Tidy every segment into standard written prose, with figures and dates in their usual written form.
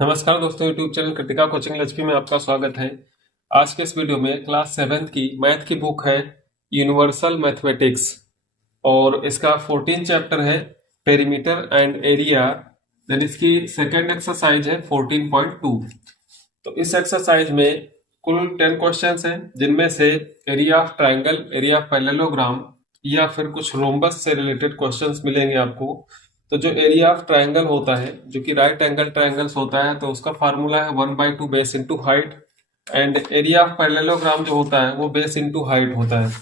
नमस्कार दोस्तों, YouTube channel Kritika coaching HP में आपका स्वागत है। आज के इस वीडियो में क्लास 7th की मैथ की बुक है यूनिवर्सल मैथमेटिक्स और इसका 14 चैप्टर है पेरीमीटर एंड एरिया। देन इसकी सेकेंड एक्सरसाइज है 14.2। तो इस एक्सरसाइज में कुल 10 क्वेश्चंस हैं, जिनमें से area of triangle, area of parallelogram या फिर कुछ रोम्बस से रिलेटेड क्वेश्चंस मिलेंगे आपको। तो जो एरिया ऑफ ट्राइंगल होता है, जो कि राइट एंगल ट्राइंगल्स होता है, तो उसका फार्मूला है 1/2 base into height. And area of parallelogram जो होता है वो बेस इंटू हाइट होता है।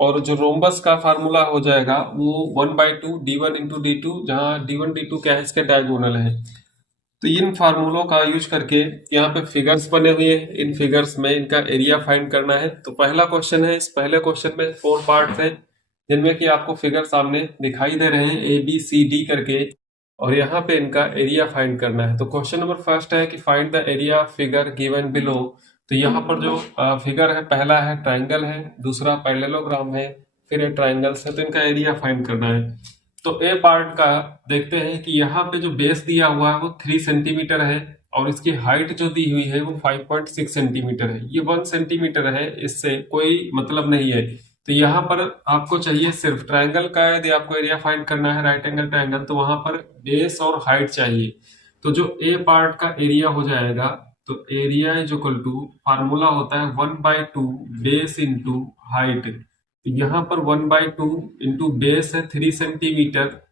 और जो रोम्बस का फार्मूला हो जाएगा वो 1/2 D1 इंटू D2, जहाँ D1 D2 क्या है, इसके डायगोनल है। तो इन फार्मूलों का यूज करके यहाँ पे फिगर्स बने हुए हैं, इन फिगर्स में इनका एरिया फाइंड करना है। तो पहला क्वेश्चन है, इस पहले क्वेश्चन में 4 पार्ट्स हैं, जिनमें कि आपको फिगर सामने दिखाई दे रहे हैं ABCD करके, और यहाँ पे इनका एरिया फाइंड करना है। तो क्वेश्चन नंबर फर्स्ट है कि find the area figure given below. तो यहाँ पर जो फिगर है, पहला है ट्राइंगल है, दूसरा पैरेललोग्राम है, फिर ये ट्राइंगल्स है। तो इनका एरिया फाइंड करना है। तो ए पार्ट का देखते हैं कि यहाँ पे जो बेस दिया हुआ है वो 3 सेंटीमीटर है, और इसकी हाइट जो दी हुई है वो 5.6 सेंटीमीटर है। ये 1 सेंटीमीटर है, इससे कोई मतलब नहीं है। तो यहाँ पर आपको चाहिए सिर्फ ट्राइंगल का, यदि आपको एरिया फाइंड करना है राइट एंगल ट्राइंगल, तो वहां पर बेस और हाइट चाहिए। तो जो ए पार्ट का एरिया हो जाएगा, तो area is equal to, formula होता है 1/2 बेस इंटू हाइट। यहाँ पर 1/2 इंटू बेस है 3 सेंटीमीटर,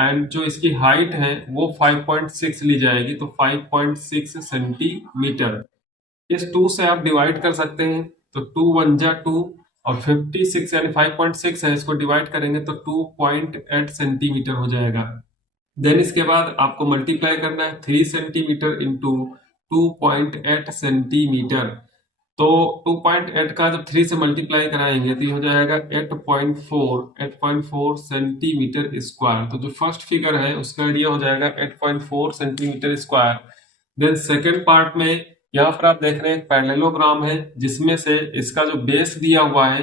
एंड जो इसकी हाइट है वो 5.6 ली जाएगी, तो 5.6 सेंटीमीटर। इस 2 से आप डिवाइड कर सकते हैं, तो 2 1 जा 2, और 56 यानी 5.6 है, इसको डिवाइड करेंगे तो 2.8 सेंटीमीटर हो जाएगा। देन इसके बाद आपको मल्टीप्लाई करना है 3 सेंटीमीटर इंटू 2.8 सेंटीमीटर। तो 2.8 का जब 3 से मल्टीप्लाई कराएंगे तो ये हो जाएगा 8.4 सेंटीमीटर स्क्वायर। तो जो फर्स्ट फिगर है उसका एरिया हो जाएगा 8.4 centimetre square. Then second part में यहाँ पर आप देख रहे हैं पैरेललोग्राम है, जिसमें से इसका जो बेस दिया हुआ है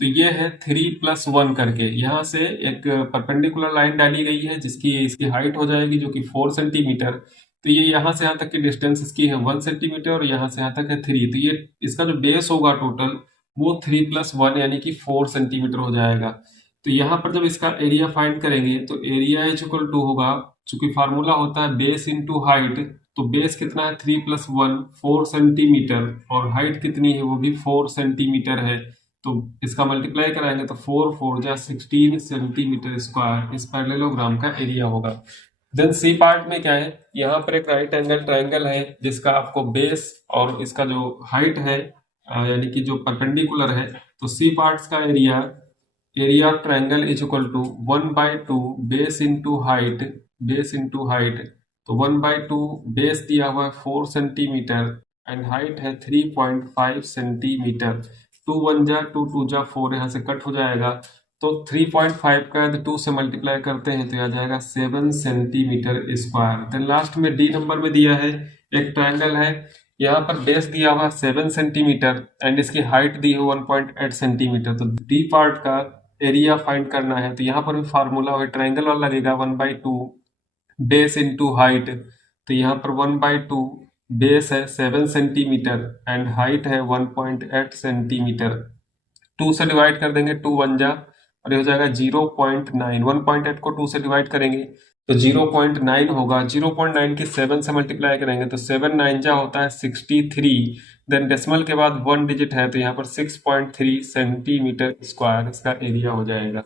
तो ये है 3+1 करके। यहाँ से एक परपेंडिकुलर लाइन डाली गई है, जिसकी इसकी हाइट हो जाएगी जो कि 4 सेंटीमीटर। तो ये यहाँ से यहाँ तक की डिस्टेंस इसकी है 1 सेंटीमीटर, और यहाँ से यहाँ तक है 3। तो ये इसका जो बेस होगा टोटल वो 3+1 यानी कि 4 सेंटीमीटर हो जाएगा। तो यहाँ पर जब इसका एरिया फाइंड करेंगे तो एरिया इज इक्वल टू होगा, चूंकि फार्मूला होता है बेस इंटू हाइट, तो बेस कितना है 3+1 4 सेंटीमीटर, और हाइट कितनी है वो भी 4 सेंटीमीटर है। तो इसका मल्टीप्लाई कराएंगे तो 4 4 जा 16 सेंटीमीटर स्क्वायर इस पैरेललोग्राम का एरिया होगा। देन सी पार्ट में क्या है, यहाँ पर एक राइट एंगल ट्राइंगल है, जिसका आपको बेस और इसका जो हाइट है यानी कि जो परपेंडिकुलर है, तो सी पार्ट्स का area, area of triangle is equal to 1/2 base into height, base into height. तो 1/2 बेस दिया हुआ है 4 सेंटीमीटर, एंड हाइट है 3.5 सेंटीमीटर। 2 1 जा 2 2 जा 4, यहाँ से कट हो जाएगा। तो 3.5 का यदि 2 से मल्टीप्लाई करते हैं तो आ जाएगा 7 सेंटीमीटर स्क्वायर। देन लास्ट में डी नंबर में दिया है, एक ट्राइंगल है, यहाँ पर बेस दिया हुआ 7 सेंटीमीटर एंड इसकी हाइट दी है 1.8 सेंटीमीटर। तो डी पार्ट का एरिया फाइंड करना है। तो यहाँ पर भी फार्मूला है ट्राइंगल वाला लगेगा 1/2 बेस इंटू हाइट। तो यहाँ पर 1/2 बेस है 7 सेंटीमीटर एंड हाइट है 1.8 सेंटीमीटर। 2 से डिवाइड कर देंगे, 2 1 जा, और ये हो जाएगा 0.9। 1.8 को 2 से डिवाइड करेंगे तो 0.9 होगा। 0.9 की 7 से मल्टीप्लाई करेंगे तो 7 9 जा होता है 63। देन डेसिमल के बाद 1 डिजिट है, तो यहाँ पर 6.3 सेंटीमीटर स्क्वायर इसका एरिया हो जाएगा।